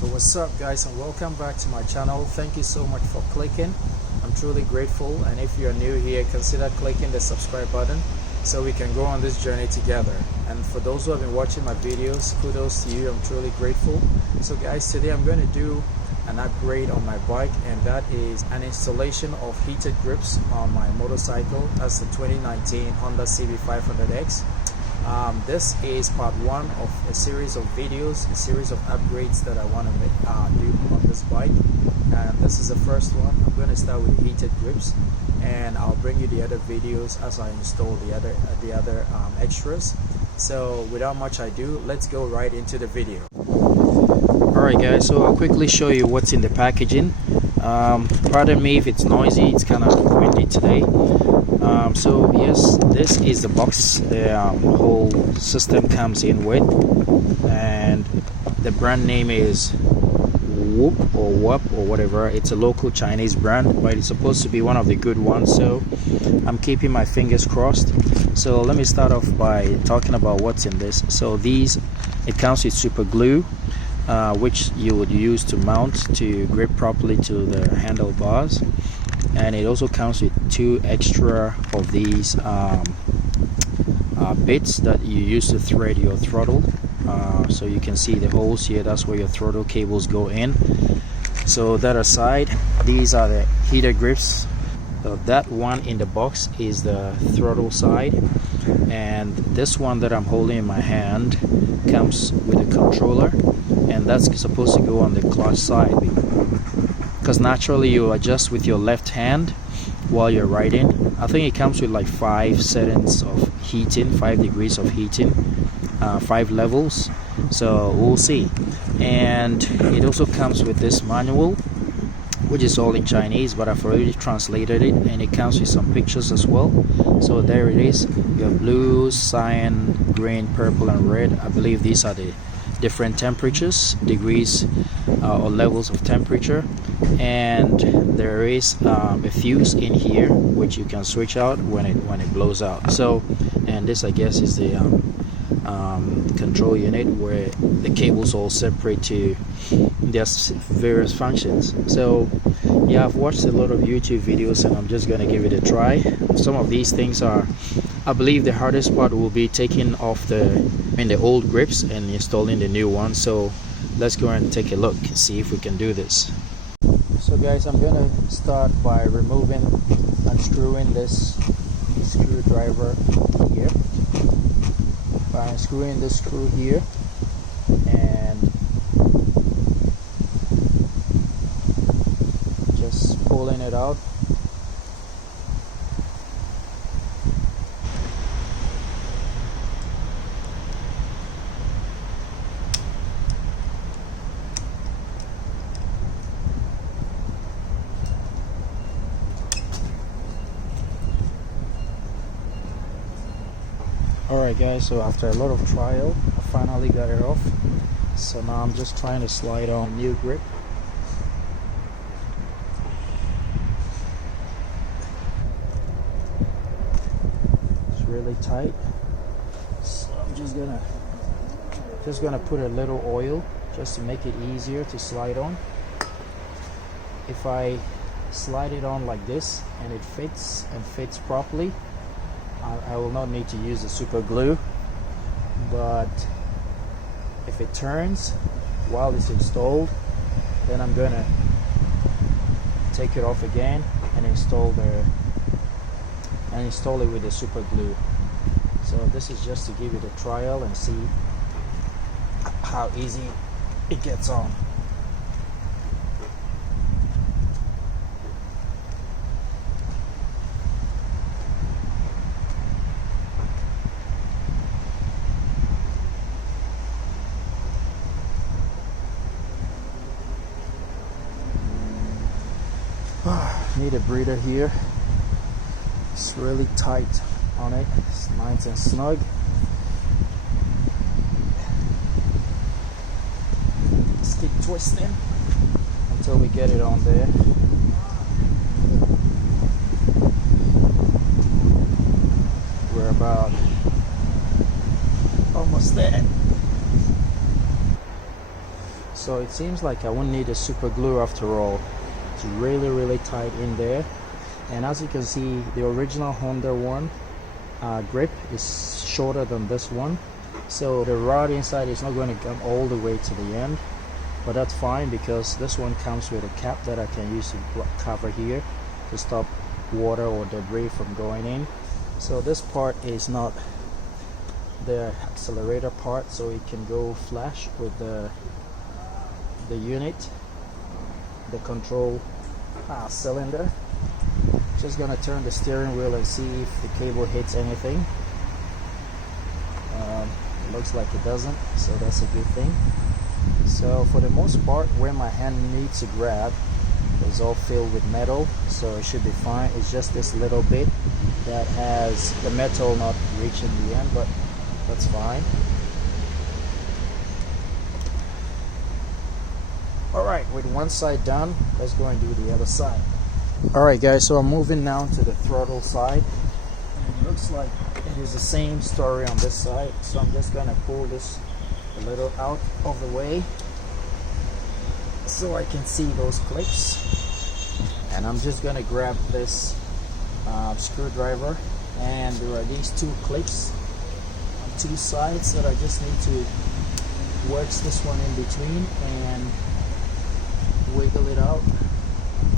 So what's up guys, and welcome back to my channel. Thank you so much for clicking. I'm truly grateful, and if you're new here, consider clicking the subscribe button so we can go on this journey together. And for those who have been watching my videos, kudos to you. I'm truly grateful. So guys, today I'm going to do an upgrade on my bike, and that is an installation of heated grips on my motorcycle. That's the 2019 Honda CB500X. This is part one of a series of videos, a series of upgrades that I want to do on this bike. And this is the first one. I'm going to start with the heated grips, and I'll bring you the other videos as I install the other extras. So without much ado, let's go right into the video. Alright guys, so I'll quickly show you what's in the packaging. Pardon me if it's noisy, it's kind of windy today. So yes, this is the box the whole system comes in with, and the brand name is Whoop or Whoop or whatever. It's a local Chinese brand, but it's supposed to be one of the good ones, so I'm keeping my fingers crossed. So let me start off by talking about what's in this. So it comes with super glue, which you would use to mount to grip properly to the handlebars, and it also comes with two extra of these bits that you use to thread your throttle. So you can see the holes here, that's where your throttle cables go in. So that aside, these are the heater grips. So that one in the box is the throttle side, and this one that I'm holding in my hand comes with a controller, and that's supposed to go on the clutch side, because naturally you adjust with your left hand while you're riding. I think it comes with like 5 settings of heating, 5 degrees of heating, 5 levels, so we'll see. And it also comes with this manual, which is all in Chinese, but I've already translated it, and it comes with some pictures as well. So there it is. You have blue, cyan, green, purple and red. I believe these are the different temperatures, degrees or levels of temperature. And there is a fuse in here which you can switch out when it blows out. So, and this I guess is the control unit where the cables all separate to their various functions. So yeah, I've watched a lot of YouTube videos, and I'm just gonna give it a try. Some of these things are, I believe the hardest part will be taking off the old grips and installing the new ones. So let's go and take a look and see if we can do this. So guys, I'm gonna start by removing, unscrewing this screwdriver here. By unscrewing this screw here and just pulling it out. Alright guys, so after a lot of trial, I finally got it off. So now I'm just trying to slide on a new grip. It's really tight. So I'm just gonna put a little oil just to make it easier to slide on. If I slide it on like this and it fits properly, I will not need to use the super glue. But if it turns while it's installed, then I'm gonna take it off again and install it with the super glue. So this is just to give it a trial and see how easy it gets on. Need a breather here. It's really tight on it. It's nice and snug. Just keep twisting until we get it on there. We're about almost there. So it seems like I won't need a super glue after all. It's really tight in there. And as you can see, the original Honda one grip is shorter than this one, so the rod inside is not going to come all the way to the end, but that's fine because this one comes with a cap that I can use to cover here to stop water or debris from going in. So this part is not the accelerator part, so it can go flash with the unit, the control cylinder. Just gonna turn the steering wheel and see if the cable hits anything. It looks like it doesn't, so that's a good thing. So for the most part, where my hand needs to grab is all filled with metal, so it should be fine. It's just this little bit that has the metal not reaching the end, but that's fine. Alright, with one side done, let's go and do the other side. Alright guys, so I'm moving now to the throttle side, and it looks like it is the same story on this side. So I'm just gonna pull this a little out of the way so I can see those clips, and I'm just gonna grab this screwdriver, and there are these two clips on two sides that I just need to wedge this one in between and wiggle it out.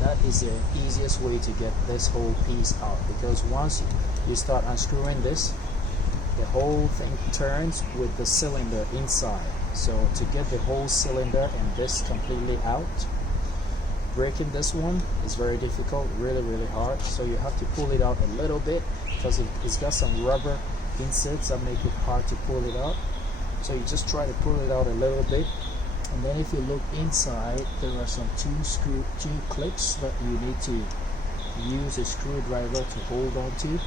That is the easiest way to get this whole piece out, because once you start unscrewing this, the whole thing turns with the cylinder inside. So to get the whole cylinder and this completely out, breaking this one is very difficult, really hard. So you have to pull it out a little bit because it's got some rubber inserts that make it hard to pull it out. So you just try to pull it out a little bit. And then if you look inside, there are some two clips that you need to use a screwdriver to hold on to.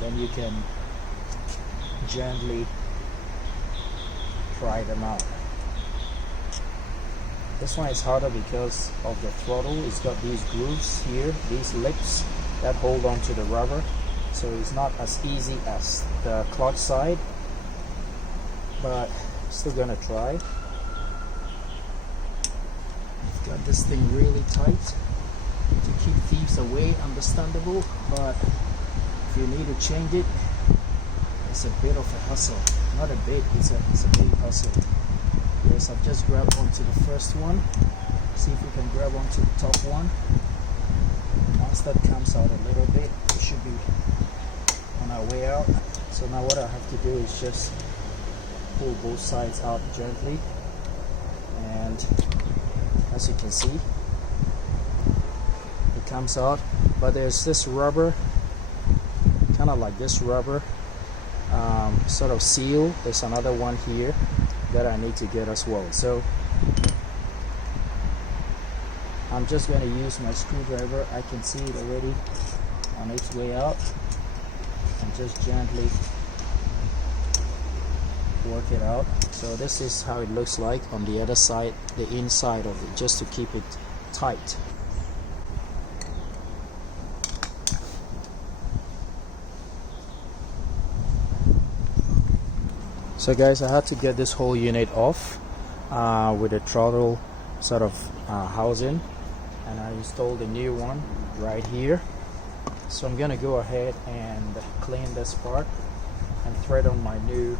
Then you can gently pry them out. This one is harder because of the throttle. It's got these grooves here, these lips that hold on to the rubber. So it's not as easy as the clutch side, but still gonna try. Got this thing really tight to keep thieves away, understandable, but if you need to change it, it's a bit of a hassle. Not a bit, it's a big hassle. Yes, I've just grabbed onto the first one. See if we can grab onto the top one. Once that comes out a little bit, we should be on our way out. So now what I have to do is just pull both sides out gently, and as you can see, it comes out, but there's this rubber, kind of like this rubber sort of seal. There's another one here that I need to get as well. So I'm just going to use my screwdriver. I can see it already on its way out, and just gently work it out. So this is how it looks like on the other side, the inside of it, just to keep it tight. So guys, I had to get this whole unit off with a throttle sort of housing, and I installed a new one right here. So I'm gonna go ahead and clean this part and thread on my new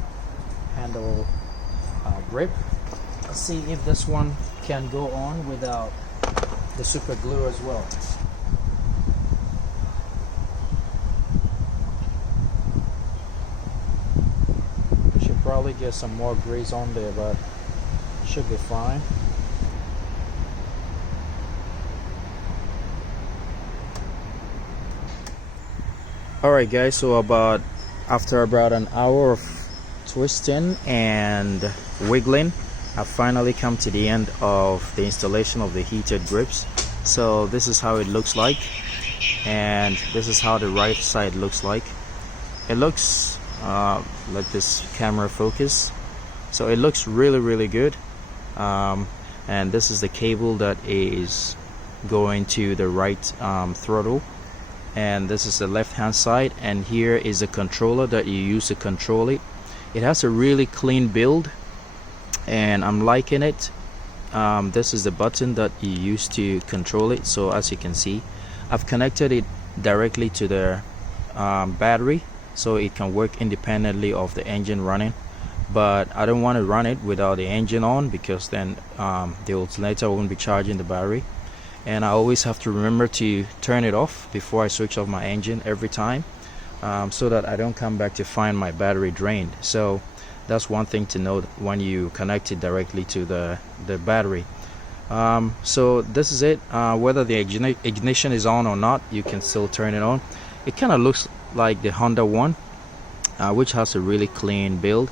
handle grip. Let's see if this one can go on without the super glue as well. We should probably get some more grease on there, but it should be fine. Alright guys, so after about an hour of twisting and wiggling, I've finally come to the end of the installation of the heated grips. So this is how it looks like, and this is how the right side looks like. It looks let this camera focus. So it looks really good, and this is the cable that is going to the right throttle, and this is the left hand side, and here is a controller that you use to control it. It has a really clean build, and I'm liking it. this is the button that you use to control it. So as you can see, I've connected it directly to the battery, so it can work independently of the engine running. But I don't want to run it without the engine on, because then the alternator won't be charging the battery, and I always have to remember to turn it off before I switch off my engine every time, so that I don't come back to find my battery drained. So that's one thing to note when you connect it directly to the battery. So this is it. Whether the ignition is on or not, you can still turn it on. It kind of looks like the Honda one, which has a really clean build.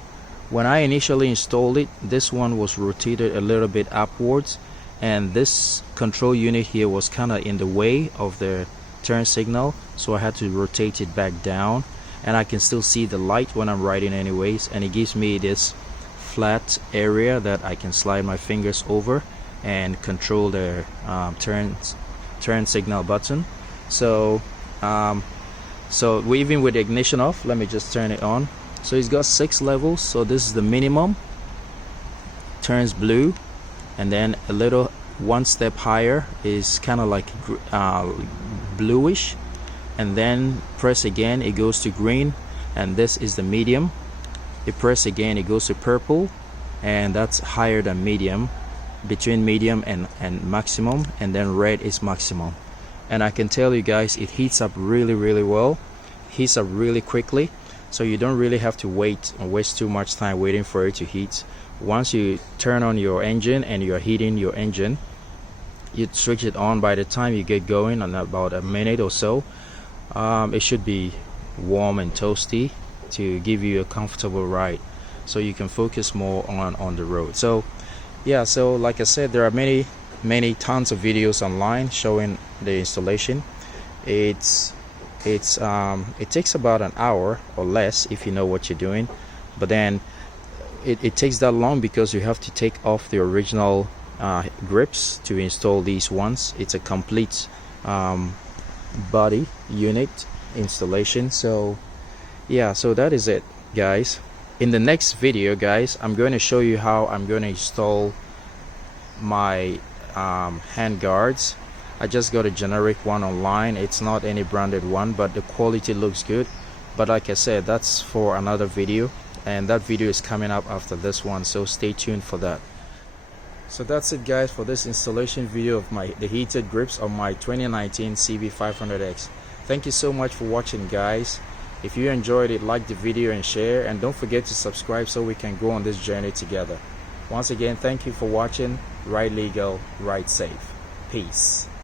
When I initially installed it, this one was rotated a little bit upwards, and this control unit here was kind of in the way of the turn signal, so I had to rotate it back down, and I can still see the light when I'm riding anyways, and it gives me this flat area that I can slide my fingers over and control the turn signal button. So even with the ignition off, let me just turn it on. So it's got 6 levels. So this is the minimum, turns blue, and then a little one step higher is kind of like bluish, and then press again, it goes to green, and this is the medium. You press again, it goes to purple, and that's higher than medium, between medium and maximum, and then red is maximum. And I can tell you guys, it heats up really well, heats up really quickly, so you don't really have to wait and waste too much time waiting for it to heat. Once you turn on your engine and you're heating your engine, you switch it on. By the time you get going, in about a minute or so, it should be warm and toasty to give you a comfortable ride, so you can focus more on the road. So yeah, so like I said, there are many tons of videos online showing the installation. It takes about an hour or less if you know what you're doing, but then it takes that long because you have to take off the original grips to install these ones. It's a complete body unit installation. So yeah, so that is it, guys. In the next video, guys, I'm going to show you how I'm going to install my hand guards. I just got a generic one online. It's not any branded one, but the quality looks good. But like I said, that's for another video, and that video is coming up after this one, so stay tuned for that. So that's it, guys, for this installation video of the heated grips on my 2019 CB500X. Thank you so much for watching, guys. If you enjoyed it, like the video and share, and don't forget to subscribe so we can go on this journey together. Once again, thank you for watching. Ride legal, ride safe. Peace.